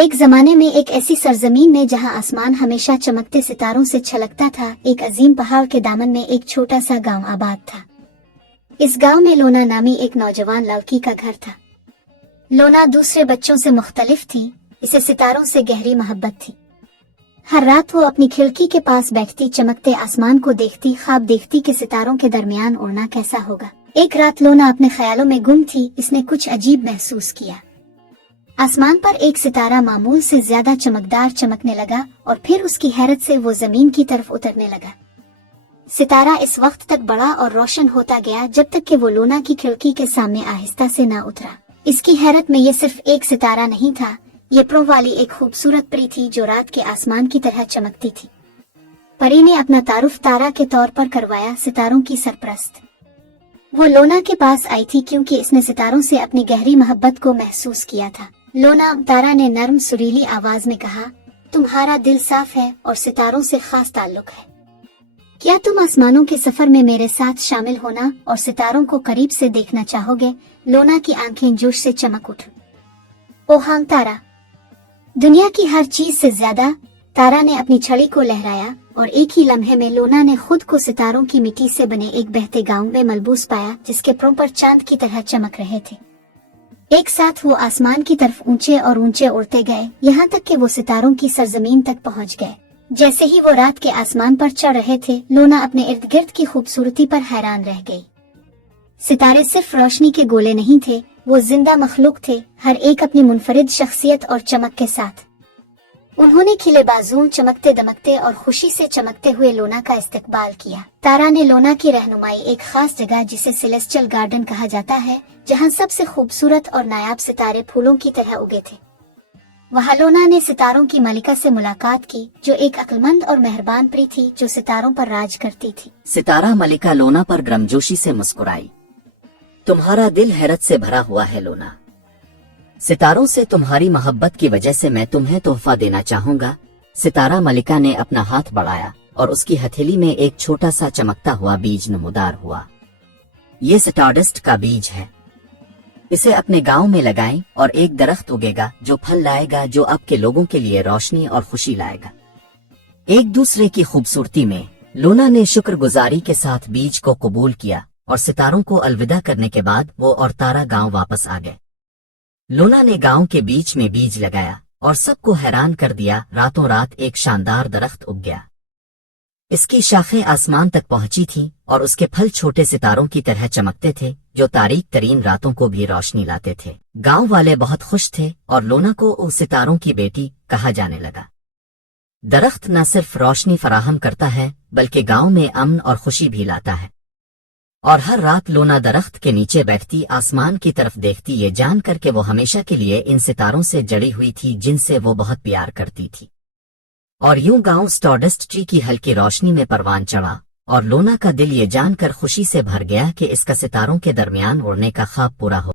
ایک زمانے میں ایک ایسی سرزمین میں جہاں آسمان ہمیشہ چمکتے ستاروں سے چھلکتا تھا، ایک عظیم پہاڑ کے دامن میں ایک چھوٹا سا گاؤں آباد تھا۔ اس گاؤں میں لونا نامی ایک نوجوان لڑکی کا گھر تھا۔ لونا دوسرے بچوں سے مختلف تھی، اسے ستاروں سے گہری محبت تھی۔ ہر رات وہ اپنی کھڑکی کے پاس بیٹھتی، چمکتے آسمان کو دیکھتی، خواب دیکھتی کہ ستاروں کے درمیان اڑنا کیسا ہوگا۔ ایک رات لونا اپنے خیالوں میں گم تھی، اس نے کچھ عجیب محسوس کیا۔ آسمان پر ایک ستارہ معمول سے زیادہ چمکدار چمکنے لگا اور پھر اس کی حیرت سے وہ زمین کی طرف اترنے لگا۔ ستارہ اس وقت تک بڑا اور روشن ہوتا گیا جب تک کہ وہ لونا کی کھڑکی کے سامنے آہستہ سے نہ اترا۔ اس کی حیرت میں یہ صرف ایک ستارہ نہیں تھا، یہ پروں والی ایک خوبصورت پری تھی جو رات کے آسمان کی طرح چمکتی تھی۔ پری نے اپنا تعارف تارا کے طور پر کروایا، ستاروں کی سرپرست۔ وہ لونا کے پاس آئی تھی کیونکہ اس نے ستاروں سے اپنی گہری محبت کو محسوس کیا تھا۔ لونا، تارا نے نرم سریلی آواز میں کہا، تمہارا دل صاف ہے اور ستاروں سے خاص تعلق ہے۔ کیا تم آسمانوں کے سفر میں میرے ساتھ شامل ہونا اور ستاروں کو قریب سے دیکھنا چاہو گے؟ لونا کی آنکھیں جوش سے چمک اٹھ۔ او ہاں تارا، دنیا کی ہر چیز سے زیادہ۔ تارا نے اپنی چھڑی کو لہرایا اور ایک ہی لمحے میں لونا نے خود کو ستاروں کی مٹی سے بنے ایک بہتے گاؤں میں ملبوس پایا جس کے پروں پر چاند کی طرح چمک رہے تھے۔ ایک ساتھ وہ آسمان کی طرف اونچے اور اونچے اڑتے گئے، یہاں تک کہ وہ ستاروں کی سرزمین تک پہنچ گئے۔ جیسے ہی وہ رات کے آسمان پر چڑھ رہے تھے، لونا اپنے ارد گرد کی خوبصورتی پر حیران رہ گئی۔ ستارے صرف روشنی کے گولے نہیں تھے، وہ زندہ مخلوق تھے، ہر ایک اپنی منفرد شخصیت اور چمک کے ساتھ۔ انہوں نے کھلے بازوں، چمکتے دمکتے اور خوشی سے چمکتے ہوئے لونا کا استقبال کیا۔ تارا نے لونا کی رہنمائی ایک خاص جگہ جسے سیلیسٹل گارڈن کہا جاتا ہے، جہاں سب سے خوبصورت اور نایاب ستارے پھولوں کی طرح اگے تھے۔ وہاں لونا نے ستاروں کی ملکہ سے ملاقات کی، جو ایک عقلمند اور مہربان پری تھی جو ستاروں پر راج کرتی تھی۔ ستارہ ملکہ لونا پر گرمجوشی سے مسکرائی۔ تمہارا دل حیرت سے بھرا ہوا ہے لونا۔ ستاروں سے تمہاری محبت کی وجہ سے میں تمہیں تحفہ دینا چاہوں گا۔ ستارہ ملکہ نے اپنا ہاتھ بڑھایا اور اس کی ہتھیلی میں ایک چھوٹا سا چمکتا ہوا بیج نمودار ہوا۔ یہ سٹارڈسٹ کا بیج ہے، اسے اپنے گاؤں میں لگائیں اور ایک درخت اگے گا جو پھل لائے گا، جو آپ کے لوگوں کے لیے روشنی اور خوشی لائے گا۔ ایک دوسرے کی خوبصورتی میں لونا نے شکر گزاری کے ساتھ بیج کو قبول کیا اور ستاروں کو الوداع کرنے کے بعد وہ اور تارا گاؤں واپس آ گئے۔ لونا نے گاؤں کے بیچ میں بیج لگایا اور سب کو حیران کر دیا، راتوں رات ایک شاندار درخت اگ گیا۔ اس کی شاخیں آسمان تک پہنچی تھیں اور اس کے پھل چھوٹے ستاروں کی طرح چمکتے تھے جو تاریک ترین راتوں کو بھی روشنی لاتے تھے۔ گاؤں والے بہت خوش تھے اور لونا کو اس ستاروں کی بیٹی کہا جانے لگا۔ درخت نہ صرف روشنی فراہم کرتا ہے بلکہ گاؤں میں امن اور خوشی بھی لاتا ہے۔ اور ہر رات لونا درخت کے نیچے بیٹھتی، آسمان کی طرف دیکھتی، یہ جان کر کہ وہ ہمیشہ کے لیے ان ستاروں سے جڑی ہوئی تھی جن سے وہ بہت پیار کرتی تھی۔ اور یوں گاؤں سٹارڈسٹ ٹری کی ہلکی روشنی میں پروان چڑھا اور لونا کا دل یہ جان کر خوشی سے بھر گیا کہ اس کا ستاروں کے درمیان اڑنے کا خواب پورا ہو